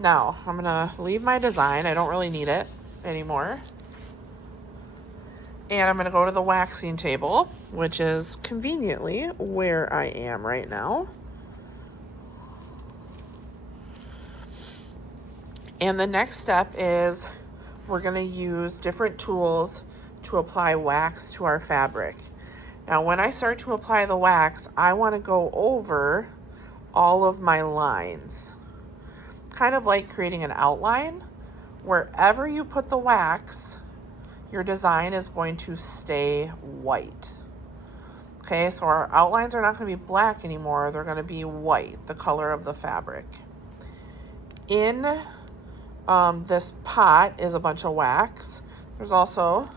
Now, I'm gonna leave my design. I don't really need it anymore. And I'm gonna go to the waxing table, which is conveniently where I am right now. And the next step is we're gonna use different tools to apply wax to our fabric. Now, when I start to apply the wax, I wanna go over all of my lines. Kind of like creating an outline. Wherever you put the wax, your design is going to stay white. Okay, so our outlines are not going to be black anymore. They're going to be white, the color of the fabric. In this pot is a bunch of wax. There's also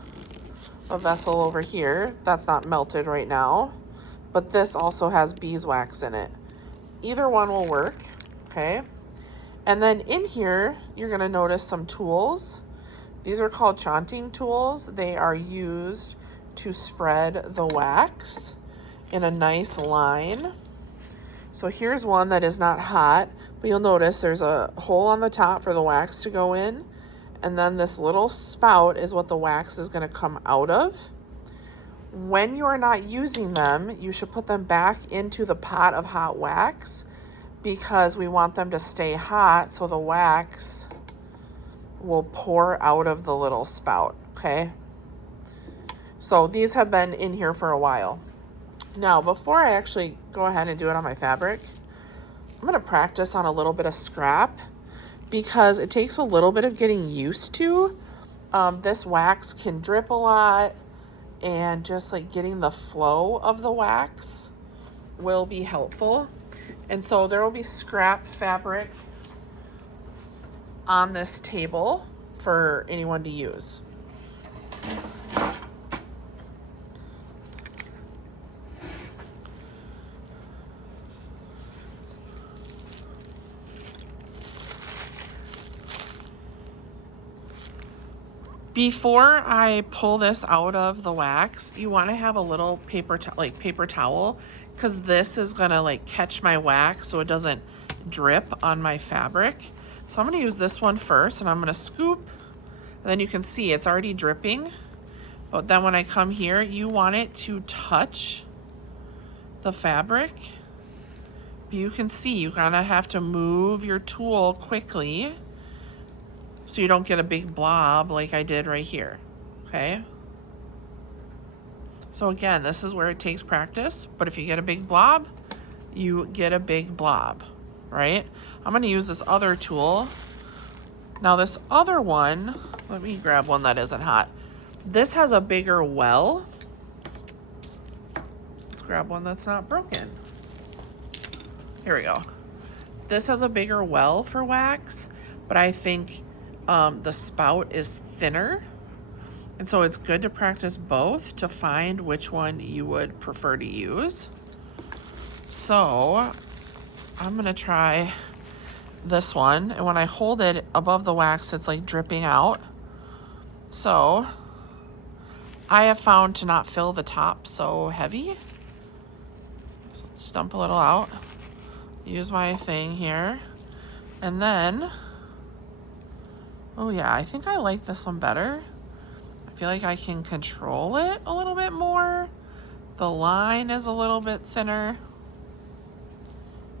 a vessel over here that's not melted right now, but this also has beeswax in it. Either one will work, okay? And then in here, you're going to notice some tools. These are called chanting tools. They are used to spread the wax in a nice line. So here's one that is not hot, but you'll notice there's a hole on the top for the wax to go in. And then this little spout is what the wax is going to come out of. When you are not using them, you should put them back into the pot of hot wax because we want them to stay hot so the wax will pour out of the little spout, okay? So these have been in here for a while. Now, before I actually go ahead and do it on my fabric, I'm gonna practice on a little bit of scrap because it takes a little bit of getting used to. This wax can drip a lot, and just like getting the flow of the wax will be helpful. And so there will be scrap fabric on this table for anyone to use. Before I pull this out of the wax, you want to have a little paper towel, because this is gonna like catch my wax so it doesn't drip on my fabric. So I'm gonna use this one first, and I'm gonna scoop, and then you can see it's already dripping. But then when I come here, you want it to touch the fabric. You can see you kind of have to move your tool quickly so you don't get a big blob like I did right here, okay? So again, this is where it takes practice, but if you get a big blob, you get a big blob, right? I'm gonna use this other tool. Now this other one, let me grab one that isn't hot. This has a bigger well. Let's grab one that's not broken. Here we go. This has a bigger well for wax, but I think the spout is thinner. And so it's good to practice both to find which one you would prefer to use. So I'm gonna try this one. And when I hold it above the wax, it's like dripping out. So I have found to not fill the top so heavy. So let's dump a little out. Use my thing here. And then, oh yeah, I think I like this one better. I feel like I can control it a little bit more. The line is a little bit thinner.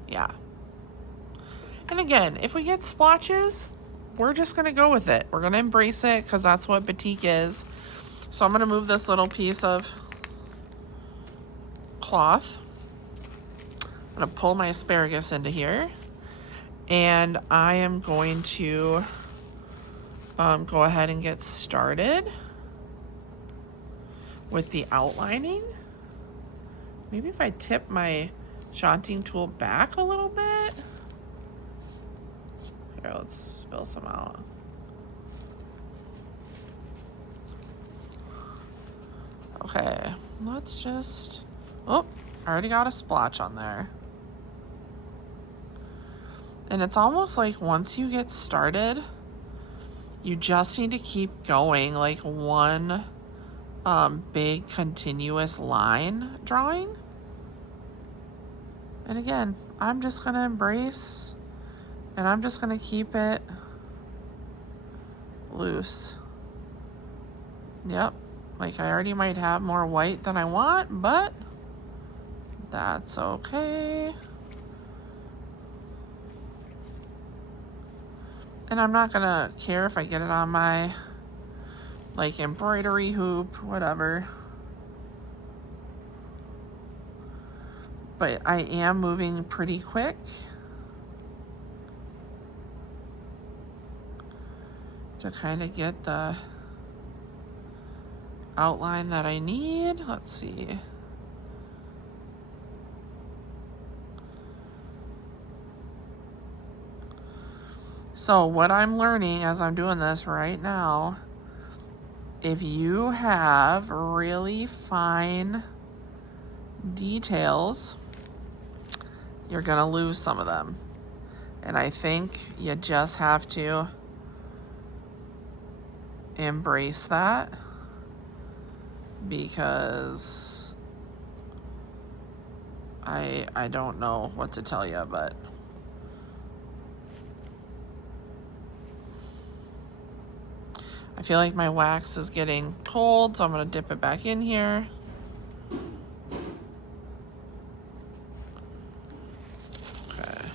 Yeah. And again, if we get splotches, we're just gonna go with it. We're gonna embrace it because that's what batik is. So I'm gonna move this little piece of cloth. I'm gonna pull my asparagus into here, and I am going to go ahead and get started with the outlining. Maybe if I tip my chanting tool back a little bit. Here, let's spill some out. Okay, let's just, oh, I already got a splotch on there. And it's almost like once you get started, you just need to keep going, like one big continuous line drawing. And again, I'm just gonna embrace And I'm just gonna keep it loose. Yep, like I already might have more white than I want, but that's okay. And I'm not gonna care if I get it on my like embroidery hoop, whatever. But I am moving pretty quick to kind of get the outline that I need. Let's see. So what I'm learning as I'm doing this right now, if you have really fine details, you're gonna lose some of them. And I think you just have to embrace that, because I don't know what to tell you, but I feel like my wax is getting cold, so I'm gonna dip it back in here. Okay.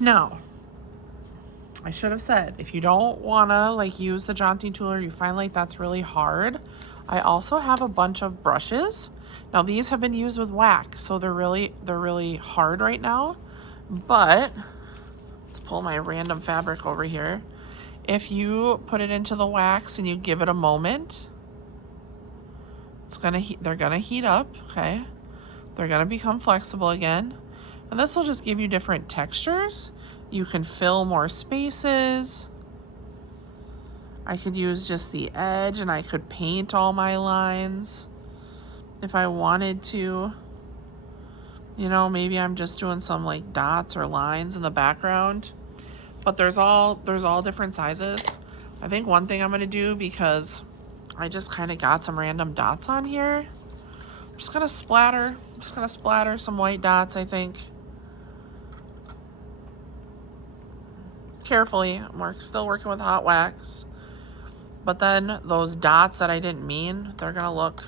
Now, I should have said, if you don't wanna like use the jaunting tool, or you find like that's really hard, I also have a bunch of brushes. Now these have been used with wax, so they're really hard right now. But let's pull my random fabric over here. If you put it into the wax and you give it a moment, they're gonna heat up, okay? They're gonna become flexible again. And this will just give you different textures. You can fill more spaces. I could use just the edge and I could paint all my lines if I wanted to. You know, maybe I'm just doing some like dots or lines in the background. But there's all different sizes. I think one thing I'm gonna do, because I just kind of got some random dots on here, I'm just gonna splatter some white dots, I think. Carefully, I'm still working with hot wax. But then those dots that I didn't mean, they're gonna look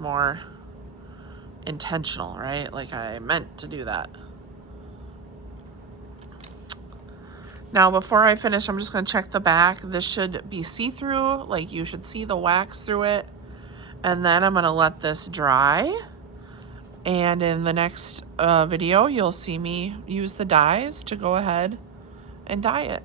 more intentional, right? Like I meant to do that. Now, before I finish, I'm just gonna check the back. This should be see-through, like you should see the wax through it. And then I'm gonna let this dry. And in the next video, you'll see me use the dyes to go ahead and dye it.